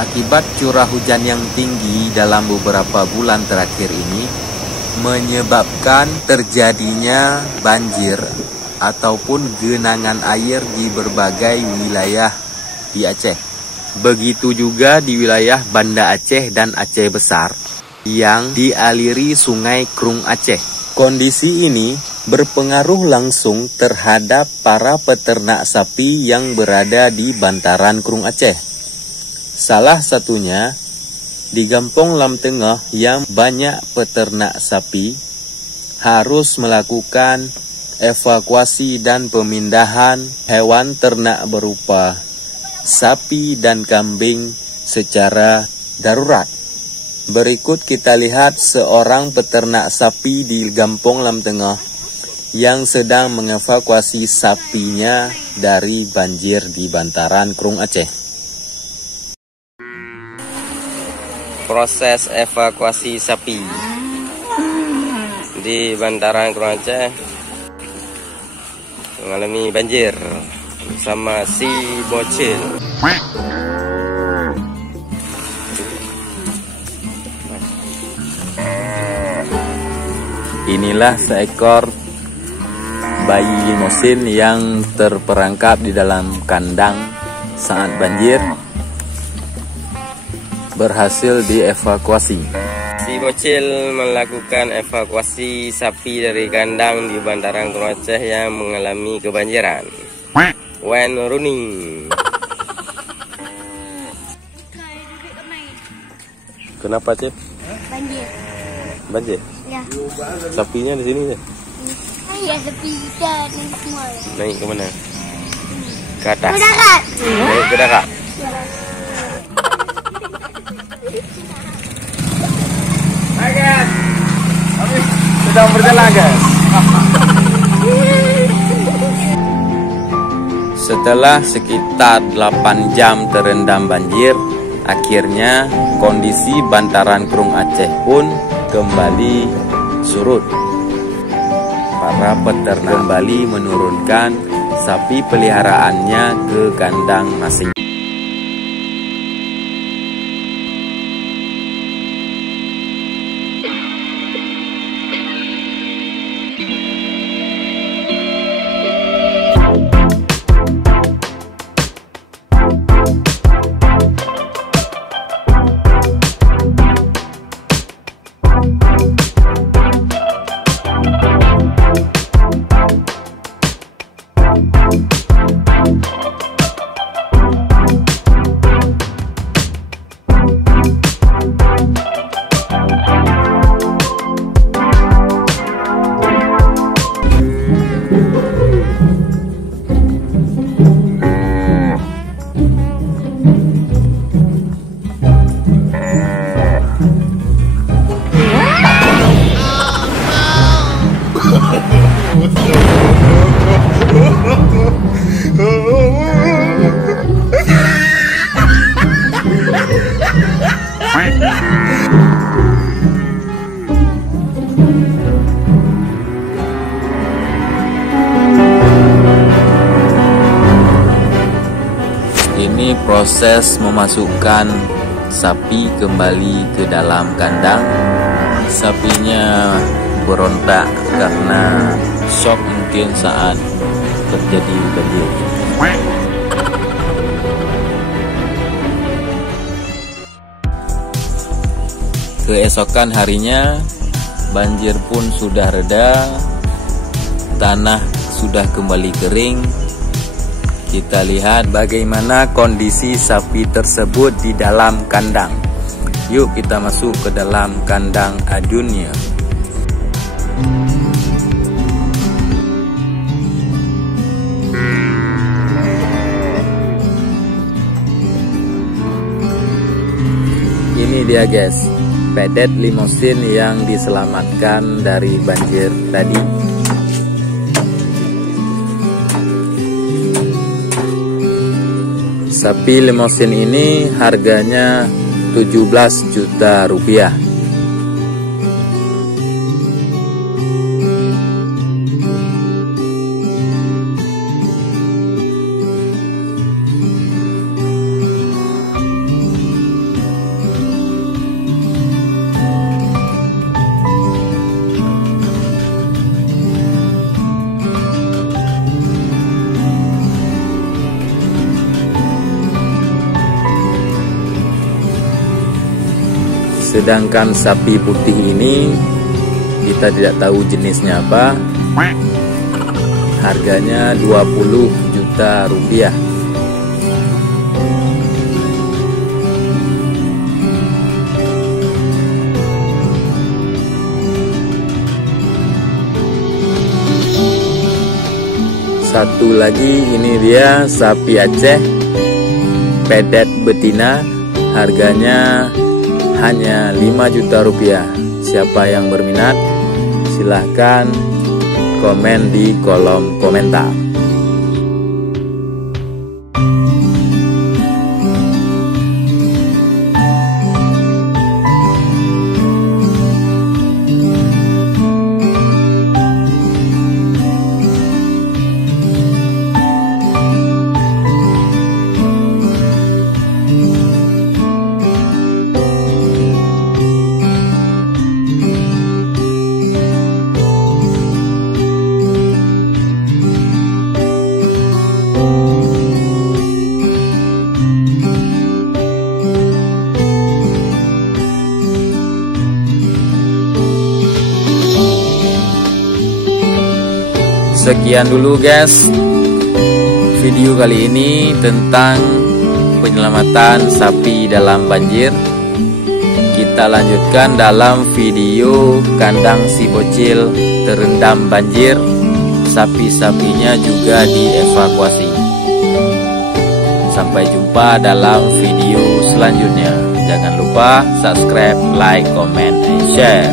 Akibat curah hujan yang tinggi dalam beberapa bulan terakhir ini menyebabkan terjadinya banjir ataupun genangan air di berbagai wilayah di Aceh. Begitu juga di wilayah Banda Aceh dan Aceh Besar yang dialiri Sungai Krung Aceh. Kondisi ini berpengaruh langsung terhadap para peternak sapi yang berada di bantaran Krung Aceh. Salah satunya di Gampong Lam Tengah yang banyak peternak sapi harus melakukan evakuasi dan pemindahan hewan ternak berupa sapi dan kambing secara darurat. Berikut kita lihat seorang peternak sapi di Gampong Lam Tengah yang sedang mengevakuasi sapinya dari banjir di bantaran Krung Aceh. Proses evakuasi sapi di bantaran Krung Aceh mengalami banjir bersama si bocil. Inilah seekor bayi limosin yang terperangkap di dalam kandang saat banjir berhasil dievakuasi. Si bocil melakukan evakuasi sapi dari kandang di bantaran Krung Aceh yang mengalami kebanjiran. When running. Kenapa, Cip? Banjir. Banjir? Ya. Sapinya di sini deh. Ya, sapi kita naik semua. Naik ke mana? Ke atas. Ke darat. Naik ke darat. Hai guys, kami sedang berjalan guys. Setelah sekitar 8 jam terendam banjir, akhirnya kondisi bantaran Krung Aceh pun kembali surut. Para peternak kembali menurunkan sapi peliharaannya ke kandang masing. Ini proses memasukkan sapi kembali ke dalam kandang. Sapinya berontak karena shock mungkin saat terjadi banjir. Keesokan harinya banjir pun sudah reda, tanah sudah kembali kering. Kita lihat bagaimana kondisi sapi tersebut di dalam kandang. Yuk kita masuk ke dalam kandang adunnya. Ini dia guys, pedet limosin yang diselamatkan dari banjir tadi. Sapi limosin ini harganya 17 juta rupiah. Sedangkan sapi putih ini kita tidak tahu jenisnya apa. Harganya 20 juta rupiah. Satu lagi, ini dia sapi Aceh pedet betina, harganya hanya 5 juta rupiah. Siapa yang berminat silahkan komen di kolom komentar. Sekian dulu guys video kali ini tentang penyelamatan sapi dalam banjir. Kita lanjutkan dalam video kandang si bocil terendam banjir, sapi-sapinya juga dievakuasi. Sampai jumpa dalam video selanjutnya. Jangan lupa subscribe, like, comment, and share.